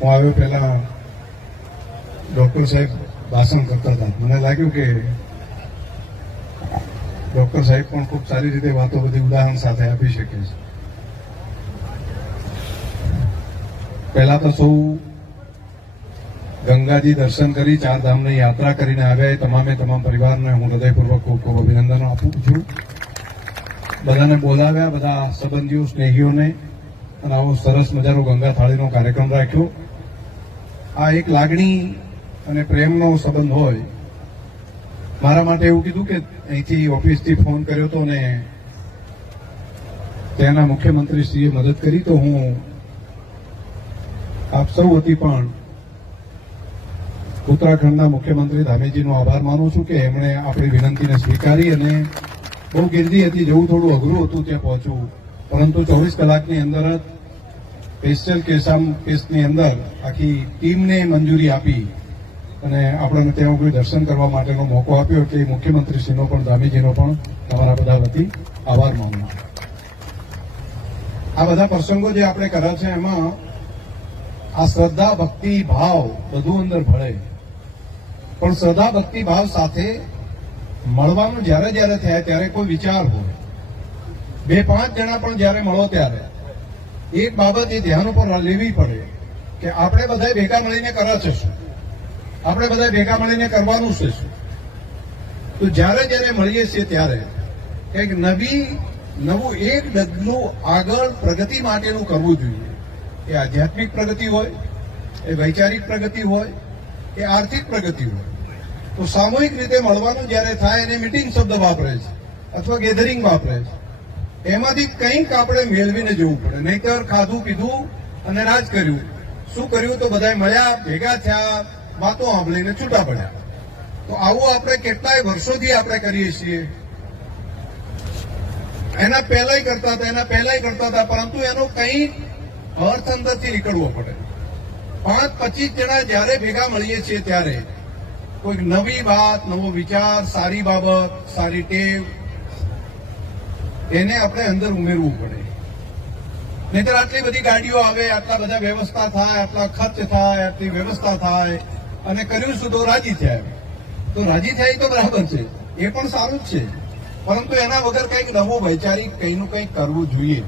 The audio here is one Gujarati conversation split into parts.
હું આવ્યો પહેલા ડોક્ટર સાહેબ ભાષણ કરતા હતા. મને લાગ્યું કે ડોક્ટર સાહેબ પણ ખૂબ સારી રીતે વાતો બધી ઉદાહરણ સાથે આપી શકે છે. પહેલા તો સૌ ગંગાજી દર્શન કરી ચારધામની યાત્રા કરીને આવ્યા એ તમામ પરિવારને હું હૃદયપૂર્વક ખૂબ ખૂબ અભિનંદન આપું છું. બધાને બોલાવ્યા, બધા સંબંધીઓ સ્નેહીઓને, અને આવો સરસ મજાનો ગંગા થાળીનો કાર્યક્રમ રાખ્યો. આ એક લાગણી અને પ્રેમનો સંબંધ હોય. મારા માટે એવું કીધું કે અહીંથી ઓફિસથી ફોન કર્યો હતો ને ત્યાંના મુખ્યમંત્રીશ્રીએ મદદ કરી, તો હું આપ સૌ વતી પણ ઉત્તરાખંડના મુખ્યમંત્રી ધામેજીનો આભાર માનું છું કે એમણે આપણી વિનંતીને સ્વીકારી. અને બહુ ગીરદી હતી, જવું થોડું અઘરું હતું ત્યાં પહોંચવું, પરંતુ 24 કલાકની અંદર જ સ્પેશિયલ કેસની અંદર આખી ટીમને મંજૂરી આપી અને આપણને ત્યાં કોઈ દર્શન કરવા માટેનો મોકો આપ્યો. કે મુખ્યમંત્રીશ્રીનો પણ ધામેજીનો પણ તમારા બધા વતી આભાર માનું. આ બધા પ્રસંગો જે આપણે કર્યા છે એમાં આ શ્રદ્ધા ભક્તિ ભાવ બધું અંદર ભળે, પણ શ્રદ્ધા ભક્તિ ભાવ સાથે મળવાનું જ્યારે થાય ત્યારે કોઈ વિચાર હોય. 2-5 જણા પણ જ્યારે મળો ત્યારે એક બાબત એ ધ્યાન ઉપર લેવી પડે કે આપણે બધા ભેગા મળીને કરે છે શું, આપણે બધા ભેગા મળીને કરવાનું છે શું. તો જ્યારે મળીએ છીએ ત્યારે કંઈક નવું એક ડગલું આગળ પ્રગતિ માટેનું કરવું જોઈએ. એ આધ્યાત્મિક પ્રગતિ હોય, એ વૈચારિક પ્રગતિ હોય, એ આર્થિક પ્રગતિ હોય. તો સામૂહિક રીતે મળવાનું જ્યારે થાય એને મીટિંગ શબ્દ વાપરે છે અથવા ગેધરિંગ વાપરે છે. એમાંથી કંઈક આપણે મેળવીને જવું પડે. નહીતર ખાધું પીધું અને રાજ કર્યું. શું કર્યું? તો બધા મળ્યા, ભેગા થયા, વાતો સાંભળીને છૂટા પડ્યા. તો આવું આપણે કેટલાય વર્ષોથી આપણે કરીએ છીએ. એના પહેલાય કરતા હતા, પરંતુ એનો કંઈક અર્થ અંદરથી નીકળવો પડે. 5-25 જણા જ્યારે ભેગા મળીએ છીએ ત્યારે કોઈક નવી વાત, નવો વિચાર, સારી બાબત, સારી ટેવ એને આપણે અંદર ઉમેરવું પડે. નહીતર આટલી બધી ગાડીઓ આવે, આટલા બધા વ્યવસ્થા થાય, આટલા ખર્ચ થાય, આટલી વ્યવસ્થા થાય અને કર્યું શું તો રાજી થયા. તો રાજી થાય તો બરાબર છે, એ પણ સારું જ છે, પરંતુ એના વગર કંઈક નવો વૈચારિક કંઈનું કંઈક કરવું જોઈએ.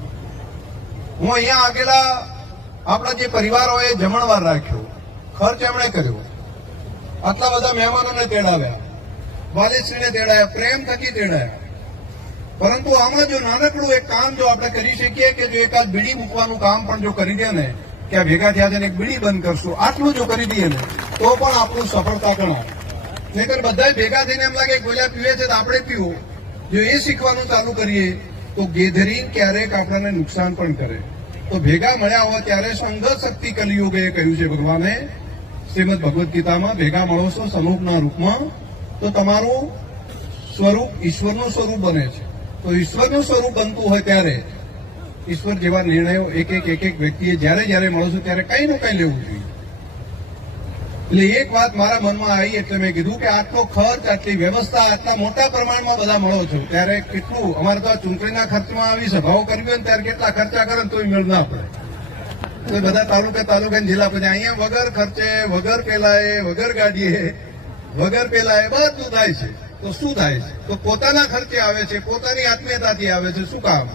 હું અહીંયા આગેલા આપણા જે પરિવારોએ જમણવાર રાખ્યો, ખર્ચ એમણે કર્યો, આટલા બધા મહેમાનોને તેડાવ્યા, વાલીશ્રીને તેડાયા, પ્રેમ થકી તેડાયા. પરંતુ આમાં જો નાનકડું એક કામ જો આપણે કરી શકીએ કે જો એકાદ બીડી મૂકવાનું કામ પણ જો કરી દે ને કે આ ભેગા થયા છે ને એક બીડી બંધ કરશું, આટલું જો કરી દઈએ ને તો પણ આપણું સફળતા ગણાય. નહીતર બધા ભેગા થઈને એમ લાગે ગોળિયા પીવે છે તો આપણે પીવું. જો એ શીખવાનું ચાલુ કરીએ તો ગેધરિંગ ક્યારેક આપણને નુકસાન પણ કરે. તો ભેગા મળ્યા હોય ત્યારે સંઘ શક્તિ કલિયુગે કહ્યું છે ભગવાને શ્રીમદ ભગવદ્ ગીતામાં, ભેગા મળો છો સ્વરૂપના રૂપમાં તો તમારું સ્વરૂપ ઈશ્વરનું સ્વરૂપ બને છે. તો ઈશ્વરનું સ્વરૂપ બનતું હોય ત્યારે ઈશ્વર જેવા નિર્ણયો એક એક વ્યક્તિએ જ્યારે મળો છો ત્યારે કંઈ ને કંઈ લેવું જોઈએ. એટલે એક વાત મારા મનમાં આવી એટલે મેં કીધું કે આટલો ખર્ચ, આટલી વ્યવસ્થા, આટલા મોટા પ્રમાણમાં બધા મળો છો ત્યારે કેટલું અમારે તો આ ચૂંટણીના ખર્ચમાં આવી સભાઓ કરવી હોય ને ત્યારે કેટલા ખર્ચા કરે તો મેળ ના પડે. તો બધા તાલુકા જિલ્લા પછી અહીંયા વગર ખર્ચે, વગર પેલાએ, વગર ગાડીએ, વગર પેલાએ બધું થાય છે. તો શું થાય છે? તો પોતાના ખર્ચે આવે છે, પોતાની આત્મીયતાથી આવે છે. શું કામ?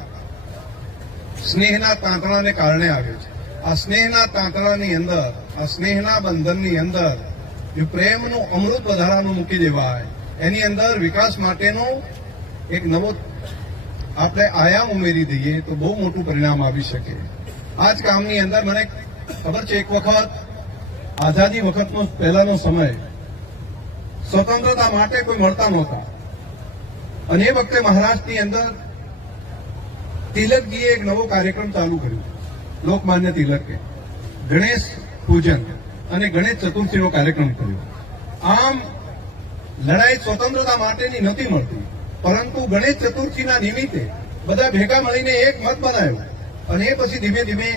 સ્નેહના તાંતણાને કારણે આવે છે. આ સ્નેહના તાંતણાની અંદર, આ સ્નેહના બંધનની અંદર જો પ્રેમનું અમૃત વધારાનું મૂકી દેવાય, એની અંદર વિકાસ માટેનો એક નવો આપણે આયામ ઉમેરી દઈએ તો બહુ મોટું પરિણામ આવી શકે. આ જ કામની અંદર મને ખબર છે, એક વખત આઝાદી વખતનો પહેલાનો સમય, સ્વતંત્રતા માટે કોઈ મળતા નહોતા અને એ વખતે મહારાષ્ટ્રની અંદર તિલકજીએ એક નવો કાર્યક્રમ ચાલુ કર્યો. લોકમાન્ય તિલકે ગણેશ પૂજન અને ગણેશ ચતુર્થીનો કાર્યક્રમ કર્યો. આમ લડાઈ સ્વતંત્રતા માટેની નથી મળતી, પરંતુ ગણેશ ચતુર્થીના નિમિત્તે બધા ભેગા મળીને એક મત બનાવ્યો અને એ પછી ધીમે ધીમે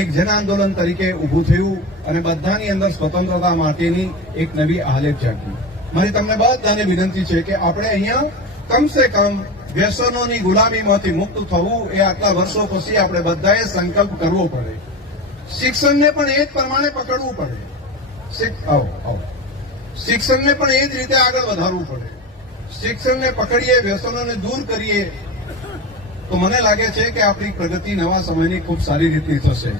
એક જન આંદોલન તરીકે ઉભું થયું અને બધાની અંદર સ્વતંત્રતા માટેની એક નવી આલેખ જાગી. મારી તમને બધાને વિનંતી છે કે આપણે અહીંયા કમસે કમ વ્યસનોની ગુલામીમાંથી મુક્ત થવું એ આટલા વર્ષો પછી આપણે બધાએ સંકલ્પ કરવો પડે. શિક્ષણને પણ એ જ પ્રમાણે પકડવું પડે. શિક્ષણને પણ એ જ રીતે આગળ વધારવું પડે. શિક્ષણને પકડીએ, વ્યસનોને દૂર કરીએ તો મને લાગે છે કે આપણી પ્રગતિ નવા સમયની ખૂબ સારી રીતે થશે.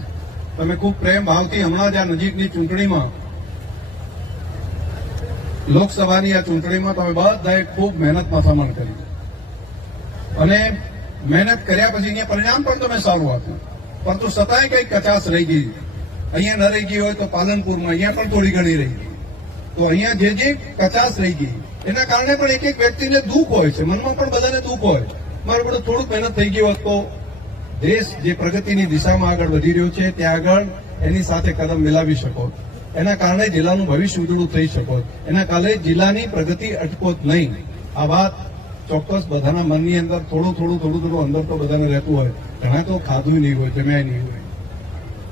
તમે ખૂબ પ્રેમ ભાવથી હમણાં જ આ નજીકની ચૂંટણીમાં, લોકસભાની આ ચૂંટણીમાં તમે બધાએ ખૂબ મહેનત મથામણ કરી અને મહેનત કર્યા પછી અહીંયા પરિણામ પણ તમે સારું આપ્યું, પરંતુ છતાંય કંઈક કચાશ રહી ગઈ. અહીંયા ન રહી ગઈ હોય તો પાલનપુરમાં અહીંયા પણ થોડી ઘણી રહી ગઈ. તો અહીંયા જે કચાશ રહી ગઈ એના કારણે પણ એક એક વ્યક્તિને દુઃખ હોય છે, મનમાં પણ બધાને દુઃખ હોય. મારું બધું થોડુંક મહેનત થઈ ગયું હોત તો દેશ જે પ્રગતિની દિશામાં આગળ વધી રહ્યો છે ત્યાં આગળ એની સાથે કદમ મિલાવી શકો, એના કારણે જિલ્લાનું ભવિષ્ય ઉજળું થઈ શકો, એના કારણે જિલ્લાની પ્રગતિ અટકોત નહીં. આ વાત ચોક્કસ બધાના મનની અંદર થોડું અંદર તો બધાને રહેતું હોય. ઘણા તો ખાધું નહીં હોય, જમ્યા નહીં હોય,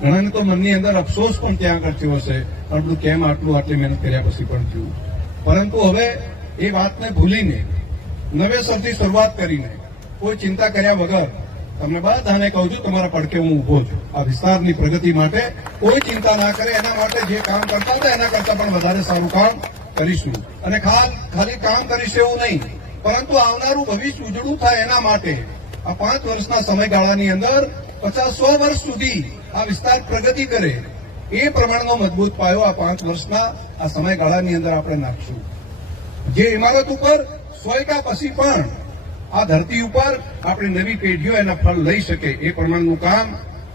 ઘણાને તો મનની અંદર અફસોસ પણ ત્યાં આગળ થયો હશે, પણ બધું કેમ આટલી મહેનત કર્યા પછી પણ થયું. પરંતુ હવે એ વાતને ભૂલીને નવેસરથી શરૂઆત કરીને કોઈ ચિંતા કર્યા વગર તમને બધાને કહું છું, તમારા પડકે હું ઉભો છું. આ વિસ્તારની પ્રગતિ માટે કોઈ ચિંતા ના કરે, એના માટે જે કામ કરતા હતા એના કરતા પણ વધારે સારું કામ કરીશું. અને ખાલી કામ કરીશું એવું નહીં, પરંતુ આવનારું ભવિષ્ય ઉજળું થાય એના માટે આ 5 વર્ષના સમયગાળાની અંદર 50-100 વર્ષ સુધી આ વિસ્તાર પ્રગતિ કરે એ પ્રમાણનો મજબૂત પાયો આ 5 વર્ષના આ સમયગાળાની અંદર આપણે નાખશું. જે ઇમારત ઉપર સોયકા પછી પણ આ ધરતી ઉપર આપણી નવી પેઢીઓ એના ફળ લઈ શકે એ પ્રમાણનું કામ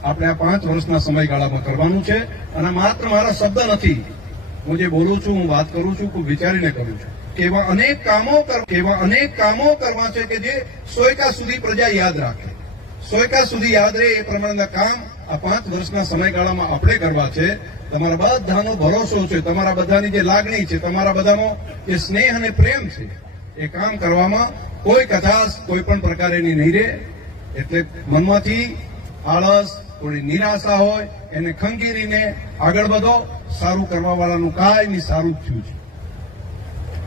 આપણે આ 5 વર્ષના સમયગાળામાં કરવાનું છે. અને માત્ર મારા શબ્દ નથી, હું જે બોલું છું, હું વાત કરું છું, ખૂબ વિચારીને કરું છું કે એવા અનેક કામો કરવા છે કે જે સોયકા સુધી પ્રજા યાદ રાખે, સોયકા સુધી યાદ રહે એ પ્રમાણના કામ આ 5 વર્ષના સમયગાળામાં આપણે કરવા છે. તમારા બધાનો ભરોસો છે, તમારા બધાની જે લાગણી છે, તમારા બધાનો જે સ્નેહ અને પ્રેમ છે, એ કામ કરવામાં કોઈ કચાશ કોઈ પણ પ્રકારેની નહીં રહે. એટલે મનમાંથી આળસ, થોડી નિરાશા હોય એને ખંગીરીને આગળ વધો. સારું કરવા વાળાનું કાયમી સારું જ થયું છે.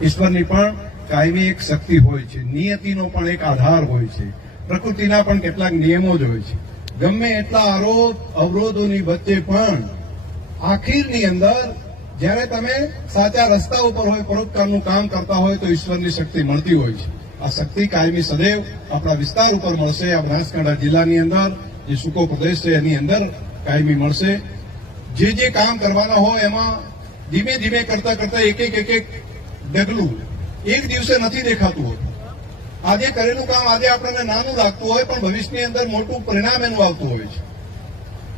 ઈશ્વરની પણ કાયમી એક શક્તિ હોય છે, નિયતિનો પણ એક આધાર હોય છે, પ્રકૃતિના પણ કેટલાક નિયમો જ હોય છે. ગમે એટલા અવરોધોની વચ્ચે પણ આખીરની અંદર જ્યારે તમે સાચા રસ્તા ઉપર હોય, પરોપકારનું કામ કરતા હોય તો ઈશ્વરની શક્તિ મળતી હોય છે. આ શક્તિ કાયમી સદૈવ આપણા વિસ્તાર ઉપર મળશે. આ બનાસકાંઠા જિલ્લાની અંદર જે સૂકો પ્રદેશ છે એની અંદર કાયમી મળશે. જે કામ કરવાના હોય એમાં ધીમે ધીમે કરતા એક ડગલું એક દિવસે નથી દેખાતું હોતું. આજે કરેલું કામ આજે આપણને નાનું લાગતું હોય પણ ભવિષ્યની અંદર મોટું પરિણામ એનું આવતું હોય છે.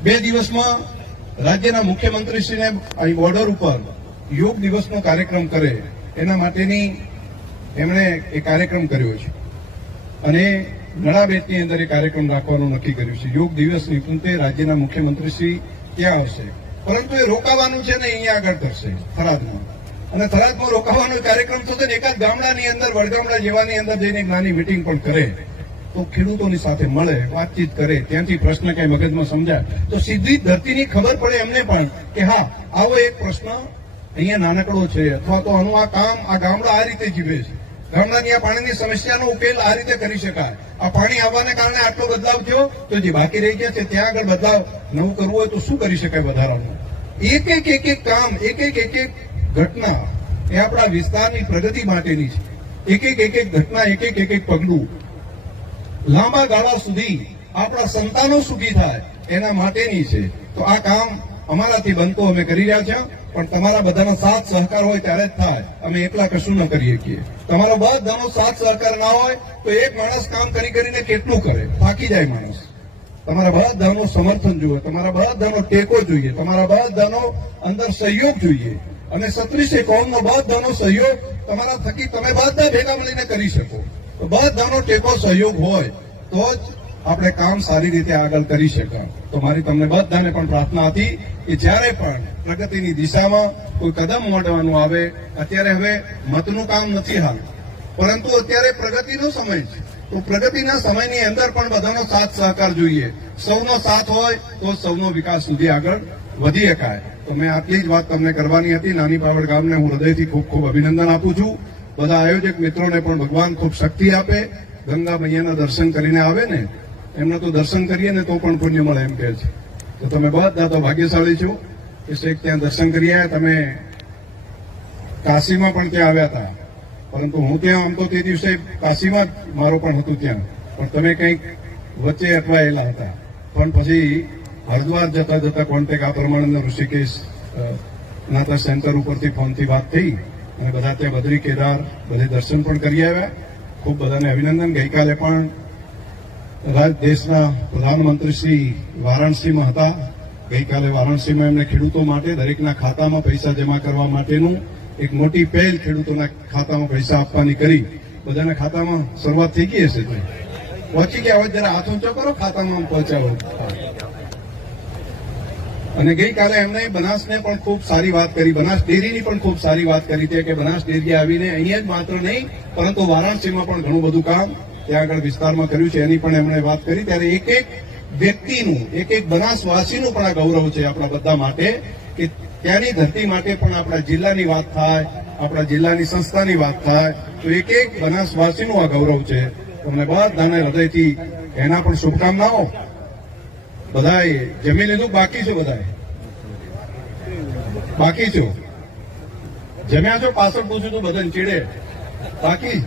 2 દિવસમાં રાજ્યના મુખ્યમંત્રીશ્રીને અહીં બોર્ડર ઉપર યોગ દિવસનો કાર્યક્રમ કરે એના માટેની એમણે એ કાર્યક્રમ કર્યો છે અને નડાબેટની અંદર એ કાર્યક્રમ રાખવાનું નક્કી કર્યું છે. યોગ દિવસ નિમિત્તે રાજ્યના મુખ્યમંત્રીશ્રી ત્યાં આવશે, પરંતુ એ રોકાવાનું છે ને અહીંયા આગળ કરશે થરાદમાં. અને થરાદમાં રોકાવાનો કાર્યક્રમ થશે ને એકાદ ગામડાની અંદર, વડગામડા જેવાની અંદર જઈને નાની મિટિંગ પણ કરે તો ખેડૂતોની સાથે મળે, વાતચીત કરે, ત્યાંથી પ્રશ્ન કઈ મગજમાં સમજાય તો સીધી ધરતીની ખબર પડે એમને પણ કે હા આવો એક પ્રશ્ન અહીંયા નાનકડો છે, અથવા તો આનું આ કામ આ ગામડા આ રીતે જીવે છે, ગામડાની આ પાણીની સમસ્યાનો ઉકેલ આ રીતે કરી શકાય, આ પાણી આવવાને કારણે આટલો બદલાવ થયો તો જે બાકી રહી ગયા છે ત્યાં આગળ બદલાવ નવું કરવું હોય તો શું કરી શકાય વધારાનું. એક એક કામ, એક એક ઘટના એ આપણા વિસ્તારની પ્રગતિ માટેની છે. એક એક ઘટના, એક એક પગલું લાંબા ગાળા સુધી આપણા સંતાનો સુખી થાય એના માટેની છે. તો આ કામ અમારાથી બનતો અમે કરી રહ્યા છીએ, પણ તમારા બધાનો સાથ સહકાર હોય ત્યારે જ થાય. અમે એકલા કશું ન કરી શકીએ. તમારો બધાનો સાથ સહકાર ના હોય તો એક માણસ કામ કરીને કેટલું કરે, થાકી જાય માણસ. તમારા બધાનો સમર્થન જોઈએ, તમારા બધાનો ટેકો જોઈએ, તમારા બધાનો અંદર સહયોગ જોઈએ અને 36 કોમનો બધાનો સહયોગ તમારા થકી તમે બધા ભેગા મળીને કરી શકો. તો બધાનો ટેકો સહયોગ હોય તો જ આપણે કામ સારી રીતે આગળ કરી શકાય. તો મારી તમને બધાને પણ પ્રાર્થના હતી કે જ્યારે પણ પ્રગતિની દિશામાં કોઈ કદમ મોડવાનું આવે, અત્યારે હવે મતનું કામ નથી હાલ, પરંતુ અત્યારે પ્રગતિનો સમય છે. તો પ્રગતિના સમયની અંદર પણ બધાનો સાથ સહકાર જોઈએ. સૌનો સાથ હોય તો સૌનો વિકાસ સુધી આગળ વધી શકાય. તો મેં આટલી જ વાત તમને કરવાની હતી. નાની પાવડ ગામને હું હૃદયથી ખૂબ ખૂબ અભિનંદન આપું છું. બધા આયોજક મિત્રોને પણ ભગવાન ખૂબ શક્તિ આપે. ગંગા મૈયાના દર્શન કરીને આવે ને, એમના તો દર્શન કરીએ ને તો પણ પુણ્ય મળે એમ કહે છે. તો તમે બધા તો ભાગ્યશાળી છો કે શેખ ત્યાં દર્શન કરી આવ્યા. તમે કાશીમાં પણ ત્યાં આવ્યા હતા, પરંતુ હું ત્યાં આમ તો તે દિવસે કાશીમાં જ મારો પણ હતું ત્યાં, પણ તમે કંઈક વચ્ચે અટવાયેલા હતા. પણ પછી હરિદ્વાર જતા જતા કોન્ટેક્ટ આ પ્રમાણે ઋષિકેશ નાતા સેન્ટર ઉપરથી ફોનથી વાત થઈ અને બધા ત્યાં બદ્રી કેદાર બધે દર્શન પણ કરી આવ્યા. ખૂબ બધાને અભિનંદન. ગઈકાલે પણ દેશના પ્રધાનમંત્રી શ્રી વારાણસીમાં હતા. ગઈકાલે વારાણસીમાં એમને ખેડૂતો માટે દરેકના ખાતામાં પૈસા જમા કરવા માટેનું એક મોટી પહેલ ખેડૂતોના ખાતામાં પૈસા આપવાની કરી. બધાના ખાતામાં શરૂઆત થઈ ગઈ હશે. પહોંચી ગયા હોય જરા હાથ ઊંચો કરો, ખાતામાં પહોંચ્યા હોય. અને ગઈકાલે એમણે બનાસને પણ ખૂબ સારી વાત કરી, બનાસ ડેરીની પણ ખૂબ સારી વાત કરી છે કે બનાસ ડેરી આવીને અહીંયા જ માત્ર નહીં પરંતુ વારાણસીમાં પણ ઘણું બધું કામ ત્યાં આગળ વિસ્તારમાં કર્યું છે, એની પણ એમણે વાત કરી. ત્યારે એક એક વ્યક્તિનું, એક એક બનાસવાસીનું પણ આ ગૌરવ છે આપણા બધા માટે કે ત્યાંની ધરતી માટે પણ આપણા જિલ્લાની વાત થાય, આપણા જિલ્લાની સંસ્થાની વાત થાય તો એક એક બનાસવાસીનું આ ગૌરવ છે. તમને બધાને હૃદયથી એના પણ શુભકામનાઓ. બધાએ જમી લીધું? બાકી છો? બધાએ બાકી છો? જમ્યા છો? પાછળ પૂછ્યું તું બધાને ચીડે બાકી